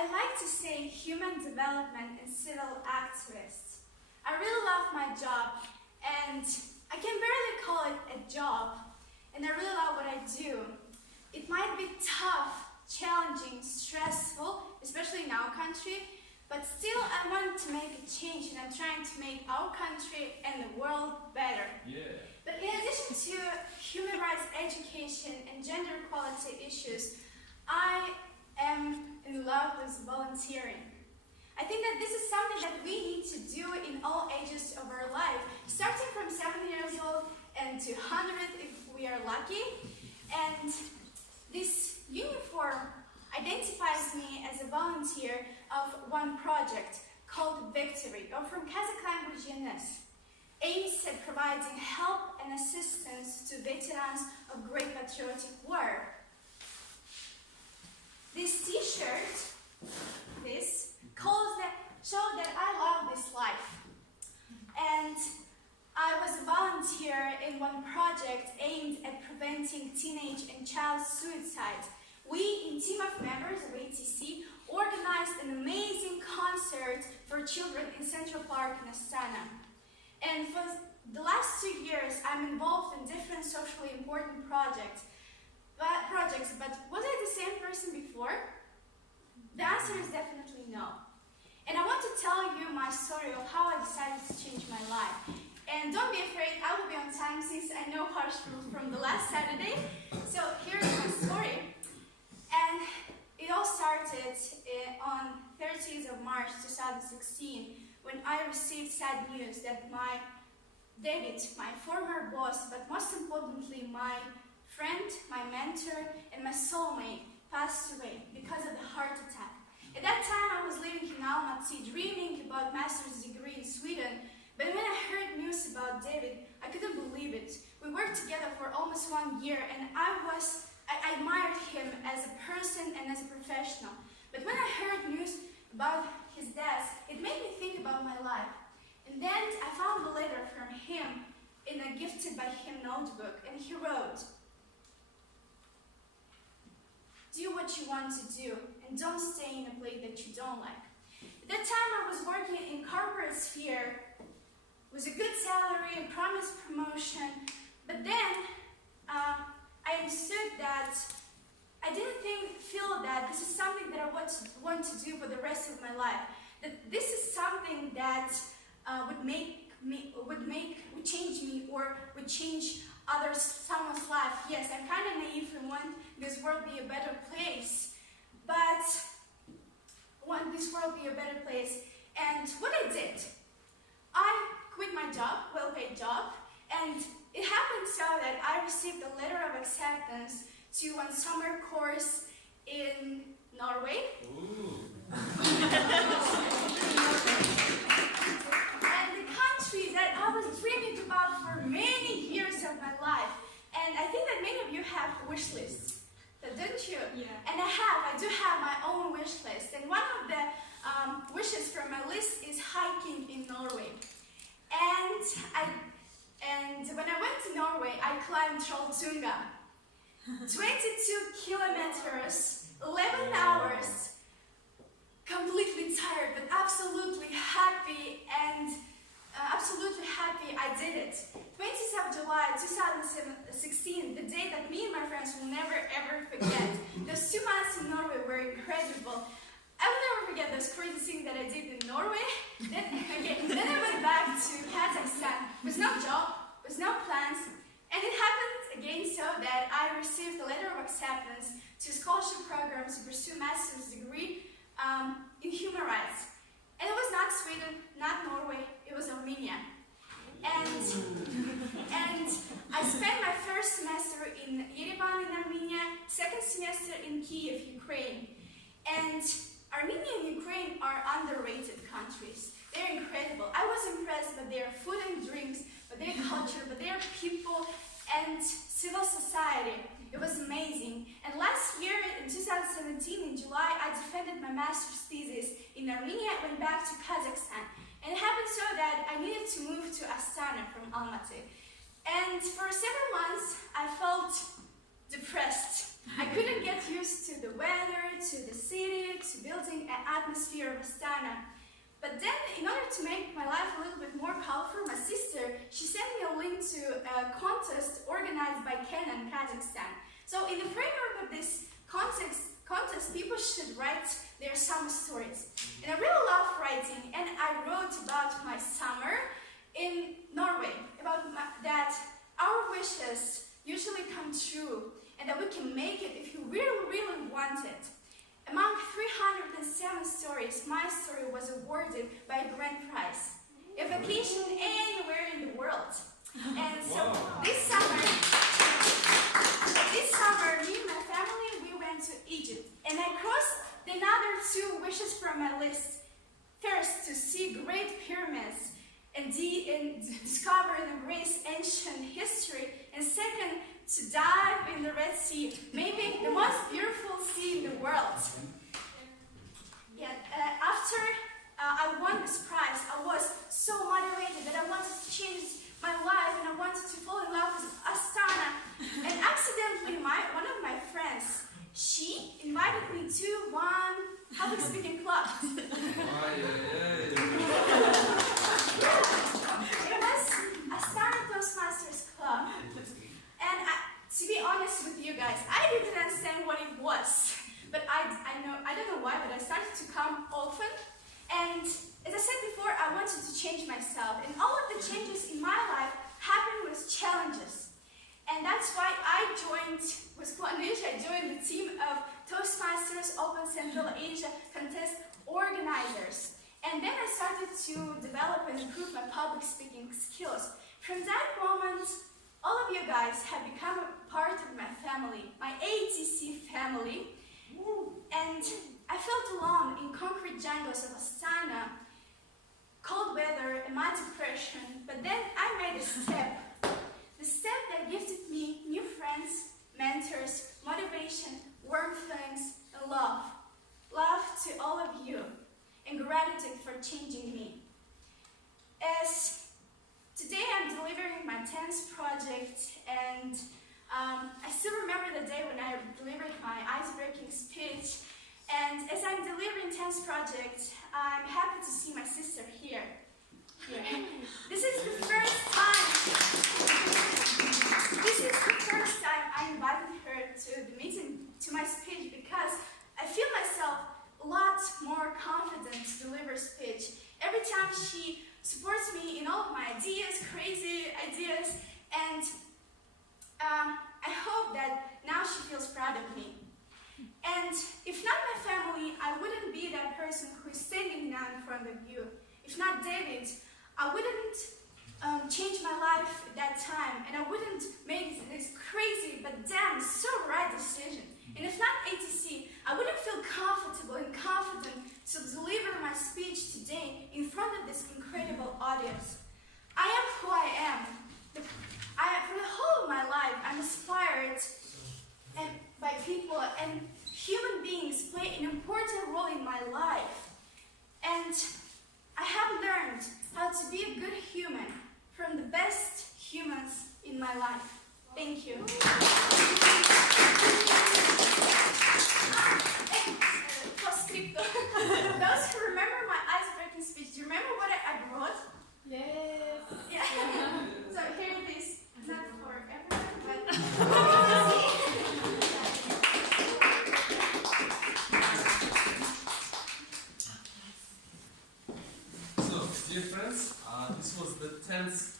I like to say human development and civil activist. I really love my job, and I can barely call it a job, and I really love what I do. It might be tough, challenging, stressful, especially in our country, but still I want to make a change, and I'm trying to make our country and the world better. Yeah. But in addition to human rights, education, and gender equality issues, I am in love with volunteering. I think that this is something that we need to do in all ages of our life, starting from 7 years old and to 100 if we are lucky. And this uniform identifies me as a volunteer of one project called Victory, or from Kazakh language Yunus, aims at providing help and assistance to veterans of Great Patriotic War. This t-shirt, shows that I love this life. And I was a volunteer in one project aimed at preventing teenage and child suicide. We, in team of members of ATC, organized an amazing concert for children in Central Park in Astana. And for the last 2 years, I'm involved in different socially important projects. But was I the same person before? The answer is definitely no. And I want to tell you my story of how I decided to change my life. And don't be afraid, I will be on time since I know harsh rules from the last Saturday. So here's my story. And it all started on 30th of March 2016 when I received sad news that David, my former boss, but most importantly my friend, my mentor, and my soulmate passed away because of a heart attack. At that time I was living in Almaty, dreaming about master's degree in Sweden, but when I heard news about David, I couldn't believe it. We worked together for almost 1 year, and I admired him as a person and as a professional. But when I heard news about his death, it made me think about my life. And then I found a letter from him in a gifted by him notebook, and he wrote, "Do what you want to do, and don't stay in a place that you don't like." At that time I was working in corporate sphere with a good salary and promised promotion, but then I understood that I didn't feel that this is something that I want to do for the rest of my life. That this is something that would change me or would change someone's life. Yes, I'm kind of naive and want this world be a better place, but want this world be a better place. And what I did, I quit my job, well-paid job, and it happened so that I received a letter of acceptance to one summer course in Norway. And the country that I was dreaming about for many years of my life. And I think that many of you have wish lists, don't you? Yeah. And I do have my own wish list. And one of the wishes from my list is hiking in Norway. And when I went to Norway, I climbed Trolltunga. 22 kilometers, 11 hours, completely tired, but absolutely happy I did it. 20th of July 2016, the day that me and my friends will never ever forget. Those 2 months in Norway were incredible. I will never forget those crazy things that I did in Norway. Then I went back to Kazakhstan with no job, with no plans, and it happened again so that I received a letter of acceptance to scholarship programs to pursue master's degree in human rights. And it was not Sweden, not Norway, it was Armenia. And I spent my first semester in Yerevan in Armenia, second semester in Kiev, Ukraine. And Armenia and Ukraine are underrated countries. They're incredible. I was impressed by their food and drinks, by their culture, by their people and civil society. It was amazing. And last year, in 2017, in July, I defended my master's thesis in Armenia and went back to Kazakhstan. And it happened so that I needed to move to Astana from Almaty. And for several months, I felt depressed. I couldn't get used to the weather, to the city, to building an atmosphere of Astana. But then, in order to make my life a little bit more colorful, my sister, she sent me a link to a contest organized by Kenan, Kazakhstan. So in the framework of this contest, people should write their summer stories. And I really love writing, and I wrote about my summer in Norway, about that our wishes usually come true, and that we can make it if you really, really want it. Among 307 stories, my story was awarded by a grand prize, a vacation anywhere in the world. And so this summer, me and my family, we went to Egypt, and I crossed another 2 wishes from my list. First, to see great pyramids and discover and embrace ancient history, and second, to dive in the Red Sea, maybe the most beautiful sea in the world. Yeah, after I won this prize, I was so motivated that I wanted to change my life, and I wanted to fall in love with Astana. And accidentally, one of my friends, she invited me to one public speaking club. It was Astana Toastmasters Club. And to be honest with you guys, I didn't understand what it was. But I don't know why, but I started to come often. And as I said before, I wanted to change myself. And all of the changes in my life happened with challenges. And that's why I joined the team of Toastmasters Open Central Asia contest organizers. And then I started to develop and improve my public speaking skills. From that moment, all of you guys have become a part of my family, my ATC family. And I felt alone in concrete jungles of Astana, cold weather and my depression. But then I made a step. The step that gifted me new friends, mentors, motivation, warm feelings, and love. Love to all of you, and gratitude for changing me. As today I'm delivering my 10th project, and I still remember the day when I delivered my ice-breaking speech. And as I'm delivering 10th project, I'm happy to see my sister here. This is the first time I invited her to the meeting, to my speech, because I feel myself a lot more confident to deliver speech. Every time she supports me in all of my ideas, crazy ideas, and I hope that now she feels proud of me. And if not my family, I wouldn't be that person who is standing now in front of you. If not David, I wouldn't change my life at that time, and I wouldn't make this crazy but damn so right decision. And if not ATC, I wouldn't feel comfortable and confident to deliver my speech today in front of this incredible audience. I am who I am. For the whole of my life, I'm inspired by people, and human beings play an important role in my life. And I have learned how to be a good human from the best humans in my life. Thank you. Those who remember my ice-breaking speech, do you remember what I brought? Yes. Yeah. So here it is. Not for everyone, but So, dear friends, this was the 10th